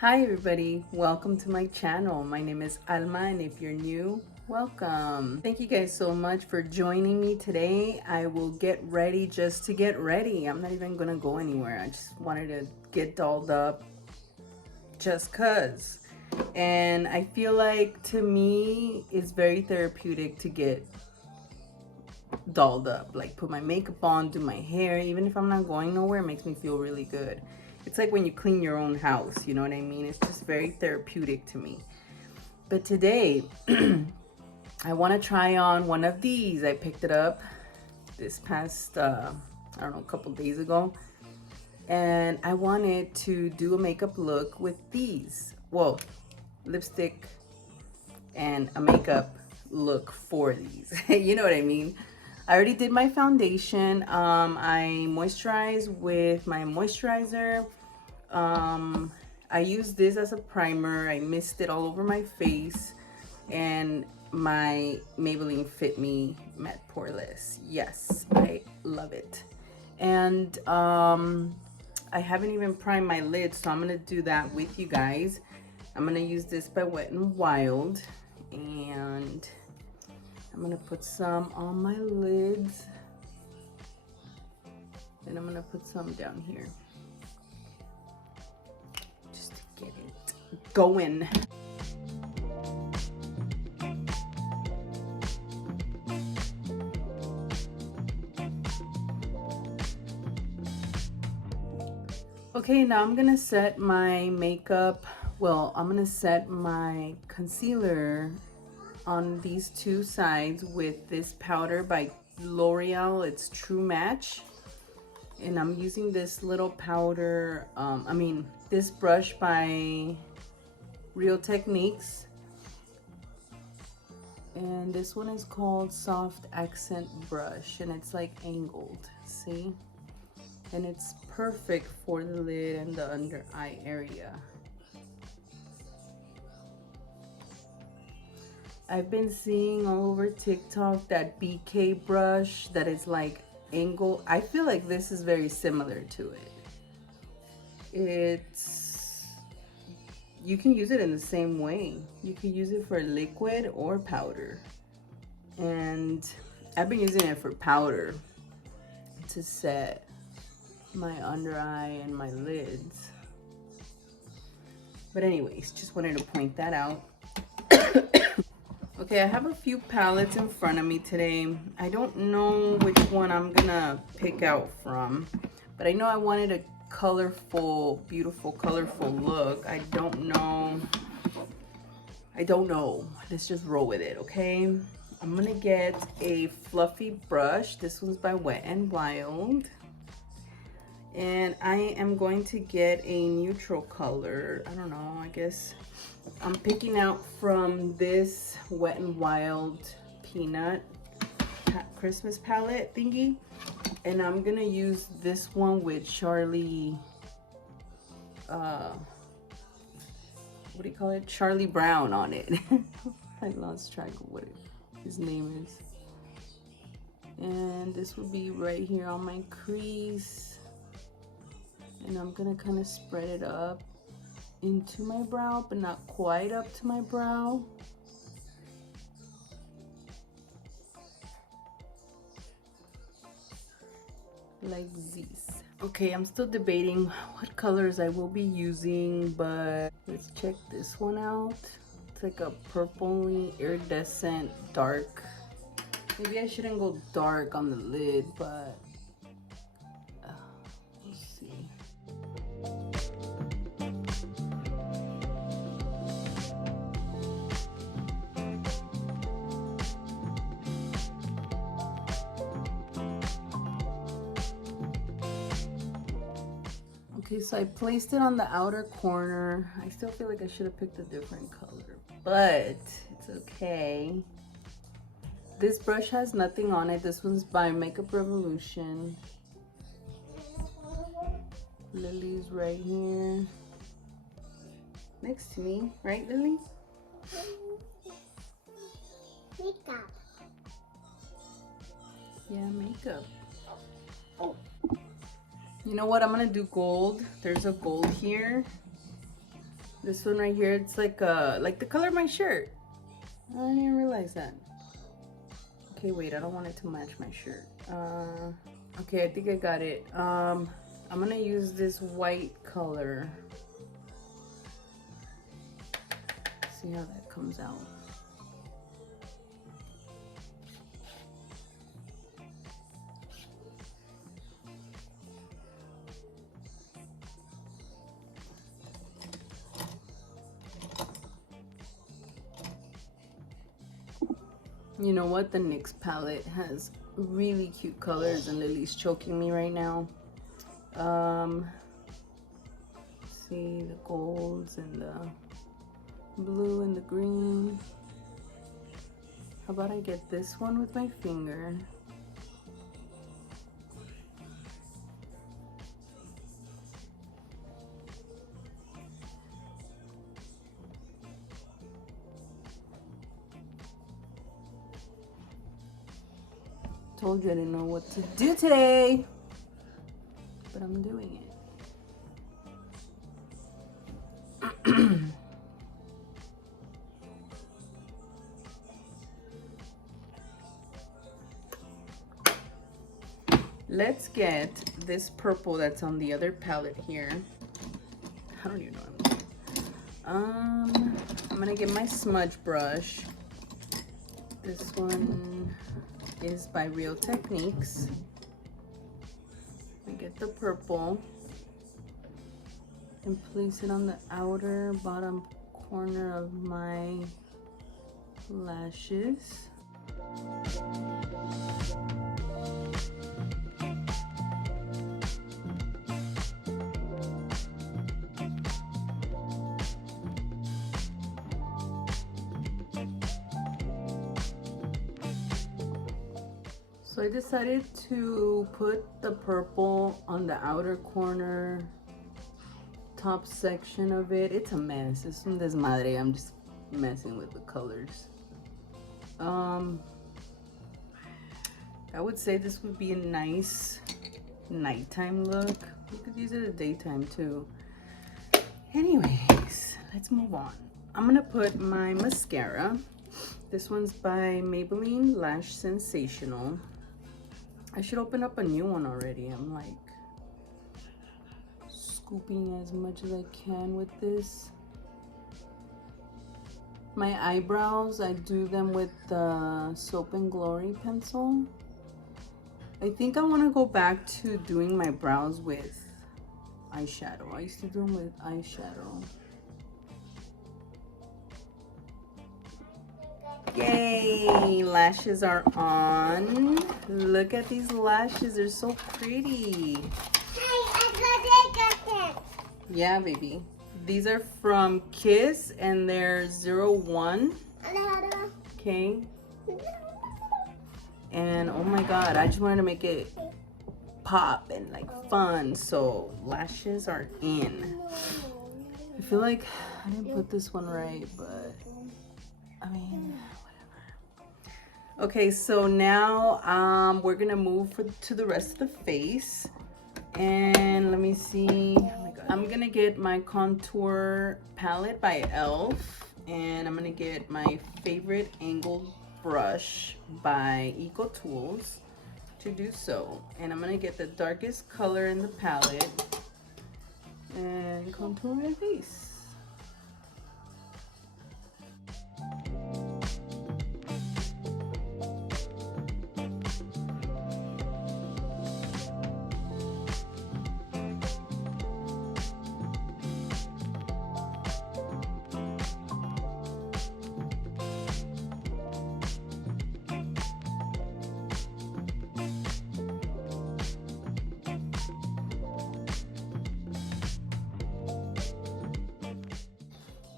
Hi everybody, welcome to my channel. My name is Alma, and if you're new, welcome. Thank you guys so much for joining me today. I will get ready just to get ready. I'm not even gonna go anywhere. I just wanted to get dolled up just cuz. And I feel like to me it's very therapeutic to get dolled up, like put my makeup on, do my hair. Even if I'm not going nowhere, it makes me feel really good. It's like when you clean your own house, you know what I mean? It's just very therapeutic to me. But today I want to try on one of these. I picked it up this past I don't know, a couple days ago, and I wanted to do a makeup look with these. Well, lipstick and a makeup look for these. You know what I mean? I already did my foundation. I moisturize with my moisturizer. I use this as a primer. I mist it all over my face, and my Maybelline Fit Me Matte Poreless. Yes, I love it. And I haven't even primed my lids, so I'm gonna do that with you guys. I'm gonna use this by Wet n Wild, and I'm gonna put some on my lids, and I'm gonna put some down here just to get it going. Okay, now I'm gonna set my makeup. Well, I'm gonna set my concealer on these two sides with this powder by L'Oreal. It's True Match. And I'm using this little powder, this brush by Real Techniques. And this one is called Soft Accent Brush, and it's like angled, see? And it's perfect for the lid and the under eye area. I've been seeing all over TikTok that BK brush that is like angle. I feel like this is very similar to it. You can use it in the same way. You can use it for liquid or powder. And I've been using it for powder to set my under eye and my lids. But anyways, just wanted to point that out. Okay, I have a few palettes in front of me today. I don't know which one I'm gonna pick out from, but I know I wanted a colorful, beautiful, colorful look. I don't know. Let's just roll with it, okay? I'm gonna get a fluffy brush. This one's by Wet n Wild. And I am going to get a neutral color. I don't know, I guess I'm picking out from this Wet n Wild Peanut Christmas palette thingy. And I'm gonna use this one with Charlie, what do you call it? Charlie Brown on it. I lost track of what his name is. And this will be right here on my crease. And I'm gonna kind of spread it up into my brow, but not quite up to my brow. Like this. Okay, I'm still debating what colors I will be using, but let's check this one out. It's like a purpley iridescent dark. Maybe I shouldn't go dark on the lid, but let's see. Okay, so I placed it on the outer corner. I still feel like I should have picked a different color, but it's okay. This brush has nothing on it. This one's by Makeup Revolution. Lily's right here next to me, right, Lily? Makeup. Yeah, makeup. Oh. You know what? I'm gonna do gold. There's a gold here. This one right here, it's like the color of my shirt. I didn't even realize that. Okay, wait, I don't want it to match my shirt. Okay, I think I got it. I'm gonna use this white color. See how that comes out. You know what? The NYX palette has really cute colors, and Lily's choking me right now. See the golds and the blue and the green. How about I get this one with my finger? Told you I didn't know what to do today, but I'm doing it. Let's get this purple that's on the other palette here. I don't even know what I'm doing. I'm gonna get my smudge brush. This one is by Real Techniques. I get the purple and place it on the outer bottom corner of my lashes. So I decided to put the purple on the outer corner, top section of it. It's a mess. It's un desmadre. I'm just messing with the colors. I would say this would be a nice nighttime look. You could use it at daytime too. Anyways, let's move on. I'm gonna put my mascara. This one's by Maybelline Lash Sensational. I should open up a new one already. I'm like scooping as much as I can with this. My eyebrows, I do them with the Soap and Glory pencil. I think I want to go back to doing my brows with eyeshadow. I used to do them with eyeshadow. Yay, lashes are on. Look at these lashes, they're so pretty. Yeah, baby. These are from Kiss and they're 01. Okay. And oh my god, I just wanted to make it pop and like fun. So lashes are in. I feel like I didn't put this one right, but I mean, whatever. Okay, so now we're gonna move to the rest of the face. And let me see. Oh my god. I'm gonna get my contour palette by e.l.f. and I'm gonna get my favorite angled brush by Eco Tools to do so. And I'm gonna get the darkest color in the palette and contour my face.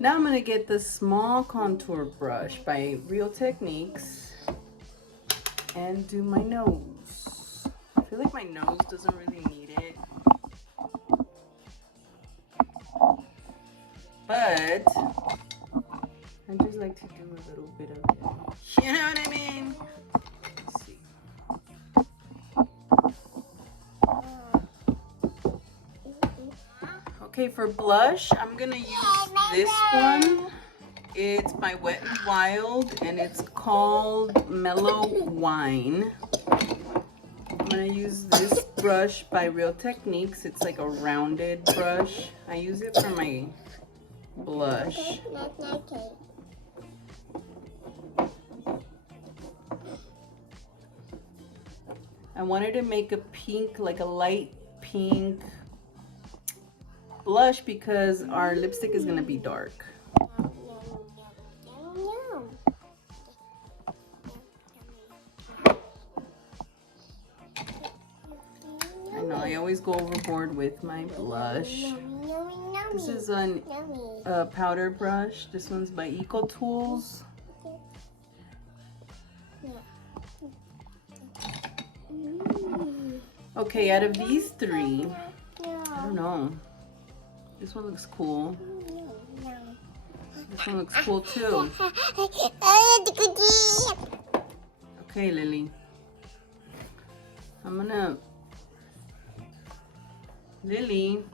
Now I'm gonna get the small contour brush by Real Techniques and do my nose. I feel like my nose doesn't really need it, but I just like to do a little bit of it. You know what I mean? Let's see. Okay, for blush, I'm gonna use this one. It's by Wet n Wild, and it's called Mellow Wine. I'm gonna use this brush by Real Techniques. It's like a rounded brush. I use it for my blush. I wanted to make a pink, like a light pink blush because our lipstick is gonna be dark. I know, I always go overboard with my blush. This is a powder brush. This one's by Eco Tools. Okay, out of these three, I don't know. This one looks cool. This one looks cool too. Okay, Lily. Lily.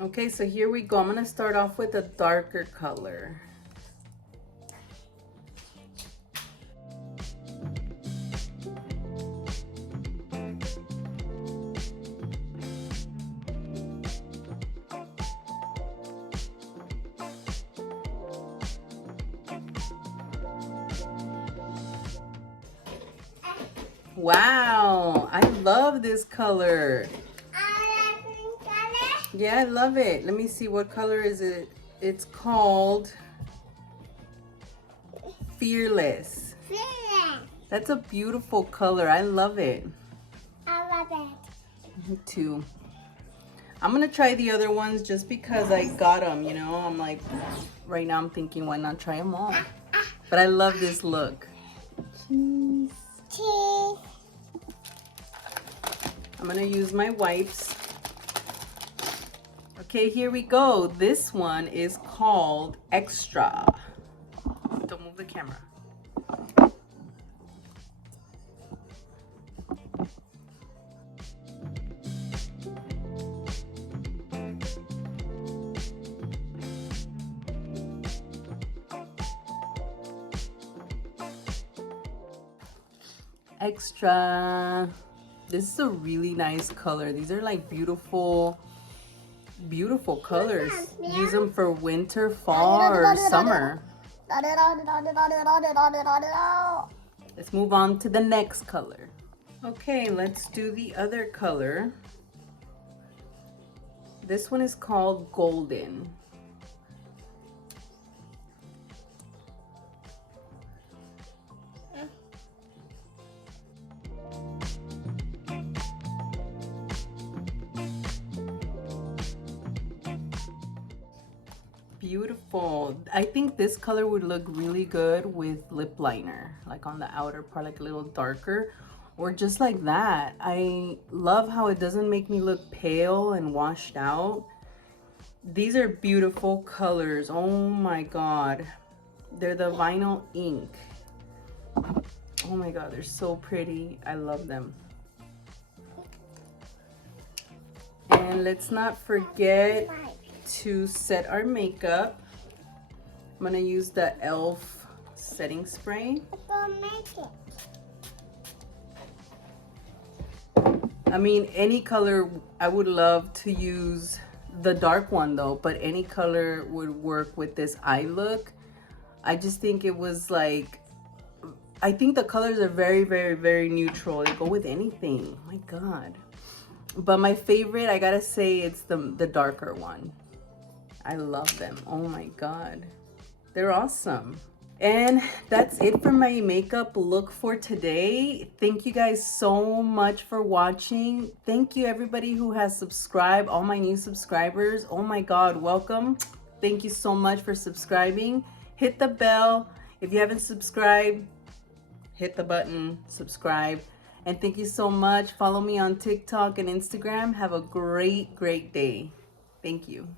Okay, so here we go. I'm gonna start off with a darker color. Wow, I love this color. Yeah, I love it. Let me see, what color is it? It's called Fearless. That's a beautiful color. I love it. I love it. Me too. I'm gonna try the other ones just because I got them, you know. I'm like, right now I'm thinking, why not try them all? But I love this look. Cheese. I'm gonna use my wipes. Okay, here we go. This one is called Extra. Don't move the camera. Extra. This is a really nice color. These are like beautiful colors. Use them for winter, fall, or summer. Let's move on to the next color. Okay, let's do the other color. This one is called Golden. Beautiful. I think this color would look really good with lip liner, like on the outer part, like a little darker, or just like that. I love how it doesn't make me look pale and washed out. These are beautiful colors. Oh my god. They're the vinyl ink. Oh my god, they're so pretty. I love them. And let's not forget to set our makeup. I'm gonna use the e.l.f. setting spray. I mean, any color. I would love to use the dark one though, but any color would work with this eye look. I just think it was like, I think the colors are very neutral. They go with anything. Oh my god. But my favorite, I gotta say, it's the darker one. I love them. Oh my god. They're awesome. And that's it for my makeup look for today. Thank you guys so much for watching. Thank you everybody who has subscribed, all my new subscribers. Oh my god, welcome. Thank you so much for subscribing. Hit the bell. If you haven't subscribed, hit the button, subscribe. And thank you so much. Follow me on TikTok and Instagram. Have a great day. Thank you.